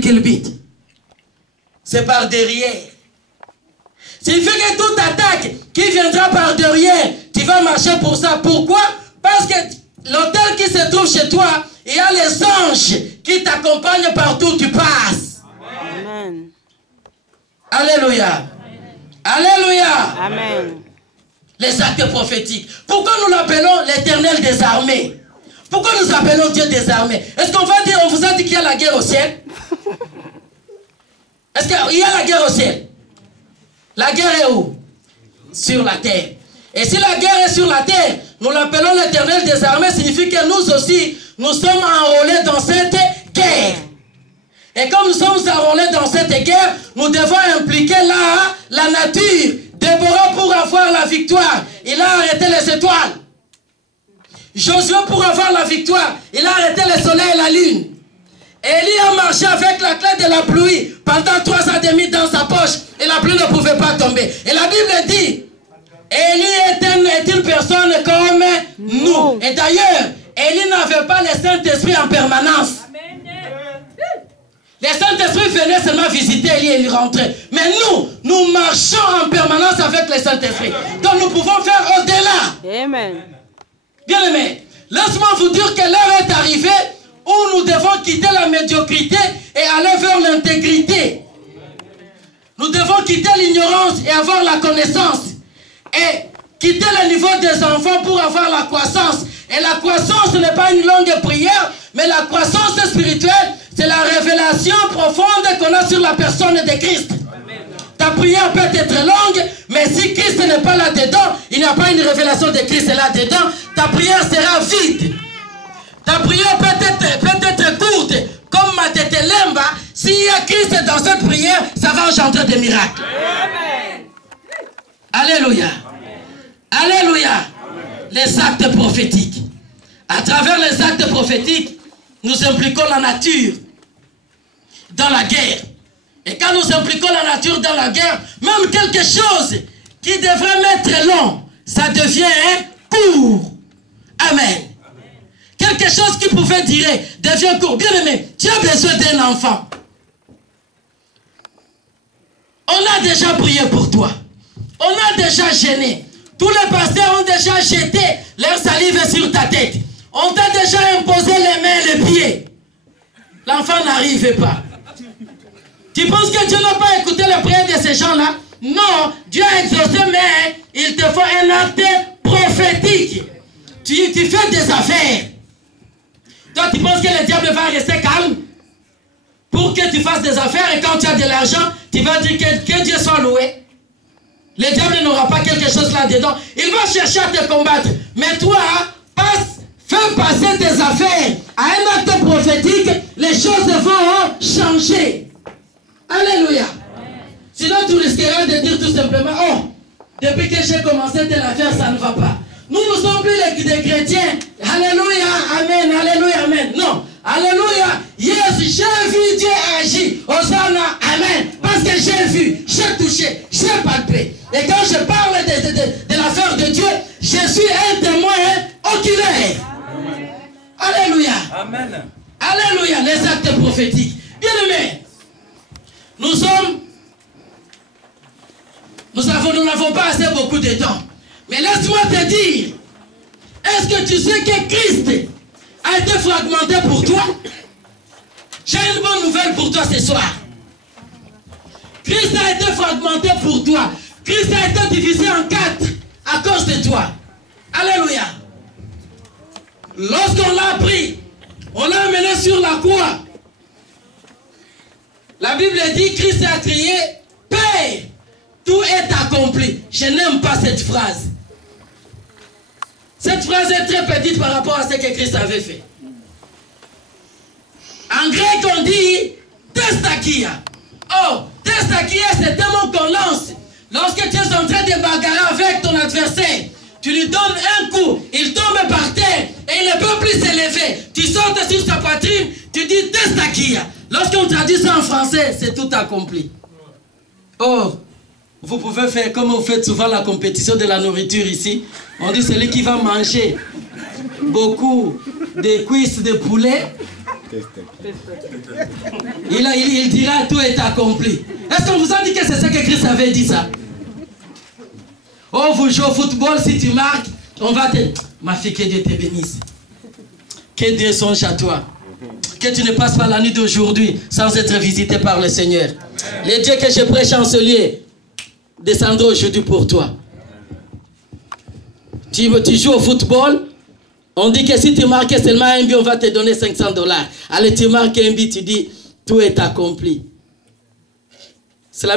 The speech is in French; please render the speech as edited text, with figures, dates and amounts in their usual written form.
quel but? C'est par derrière. C'est fait que toute attaque qui viendra par derrière, tu vas marcher pour ça. Pourquoi? Parce que l'autel qui se trouve chez toi, il y a les anges qui t'accompagnent partout où tu passes. Amen. Alléluia. Alléluia. Amen. Les actes prophétiques. Pourquoi nous l'appelons l'Éternel des armées? Pourquoi nous appelons Dieu des armées? Est-ce qu'on va dire, on vous a dit qu'il y a la guerre au ciel? Est-ce qu'il y a la guerre au ciel? La guerre est où? Sur la terre. Et si la guerre est sur la terre, nous l'appelons l'Éternel des armées, signifie que nous aussi, nous sommes enrôlés dans cette guerre. Et comme nous sommes enrôlés dans cette guerre, nous devons impliquer la nature. Déborah pour avoir la victoire, il a arrêté les étoiles. Josué pour avoir la victoire, il a arrêté le soleil et la lune. Élie a marché avec la clé de la pluie pendant 3 ans et demi dans sa poche et la pluie ne pouvait pas tomber. Et la Bible dit, Élie est une personne comme nous. Et d'ailleurs, Élie n'avait pas le Saint-Esprit en permanence. Le Saint-Esprit venait seulement visiter Élie et il rentrait. Mais nous marchons en permanence avec le Saint-Esprit. Donc nous pouvons faire au-delà. Amen. Bien aimé, laisse-moi vous dire que l'heure est arrivée où nous devons quitter la médiocrité et aller vers l'intégrité. Nous devons quitter l'ignorance et avoir la connaissance. Et quitter le niveau des enfants pour avoir la croissance. Et la croissance n'est pas une longue prière, mais la croissance spirituelle, c'est la révélation profonde qu'on a sur la personne de Christ. Ta prière peut être longue, mais si Christ n'est pas là-dedans, il n'y a pas une révélation de Christ là-dedans, ta prière sera vide. Ta prière peut être courte, comme ma tête lemba. S'il y a Christ dans cette prière, ça va engendrer des miracles. Amen. Alléluia. Amen. Alléluia. Amen. Les actes prophétiques. À travers les actes prophétiques, nous impliquons la nature dans la guerre. Et quand nous impliquons la nature dans la guerre, même quelque chose qui devrait mettre long, ça devient court. Amen. Quelque chose qui pouvait durer devient court. Bien aimé, tu as besoin d'un enfant. On a déjà prié pour toi. On a déjà gêné. Tous les pasteurs ont déjà jeté leur salive sur ta tête. On t'a déjà imposé les mains et les pieds. L'enfant n'arrivait pas. Tu penses que Dieu n'a pas écouté les prières de ces gens-là? Non, Dieu a exaucé, mais il te faut un acte prophétique. Tu fais des affaires. Toi, tu penses que le diable va rester calme pour que tu fasses des affaires et quand tu as de l'argent, tu vas dire que Dieu soit loué. Le diable n'aura pas quelque chose là-dedans. Il va chercher à te combattre. Mais toi, fais passer tes affaires à un acte prophétique, les choses vont changer. Alléluia. Sinon, tu risqueras de dire tout simplement, oh, depuis que j'ai commencé telle affaire, ça ne va pas. Nous ne sommes plus des chrétiens. Alléluia, amen, alléluia, amen. Non, alléluia. Yes, j'ai vu Dieu agir. Hosanna, amen. Parce que j'ai vu, j'ai touché, j'ai palpé. Et quand je parle de l'affaire de Dieu, je suis un témoin oculaire. Amen. Alléluia. Amen. Alléluia, les actes prophétiques. Bien aimés, nous n'avons pas assez beaucoup de temps. Mais laisse-moi te dire, est-ce que tu sais que Christ a été fragmenté pour toi? J'ai une bonne nouvelle pour toi ce soir. Christ a été fragmenté pour toi. Christ a été divisé en 4 à cause de toi. Alléluia. Lorsqu'on l'a pris, on l'a amené sur la croix. La Bible dit, Christ a crié, Père, tout est accompli. Je n'aime pas cette phrase. Cette phrase est très petite par rapport à ce que Christ avait fait. En grec, on dit testakia. Oh, testakia, c'est un mot qu'on lance. Lorsque tu es en train de bagarrer avec ton adversaire, tu lui donnes un coup, il tombe par terre et il ne peut plus s'élever. Tu sautes sur sa poitrine, tu dis testakia. Lorsqu'on traduit ça en français, c'est tout accompli. Oh, vous pouvez faire comme vous faites souvent la compétition de la nourriture ici. On dit celui qui va manger beaucoup de cuisses de poulet Il dira tout est accompli. Est-ce qu'on vous a dit que c'est ça que Christ avait dit ça? Oh, vous jouez au football, si tu marques, on va te... Ma fille, que Dieu te bénisse. Que Dieu songe à toi. Que tu ne passes pas la nuit d'aujourd'hui sans être visité par le Seigneur. Les dieux que je prêche en ce lieu descendront aujourd'hui pour toi. Tu joues au football, on dit que si tu marques seulement un but, on va te donner $500. Allez, tu marques un but, tu dis, tout est accompli. C'est la même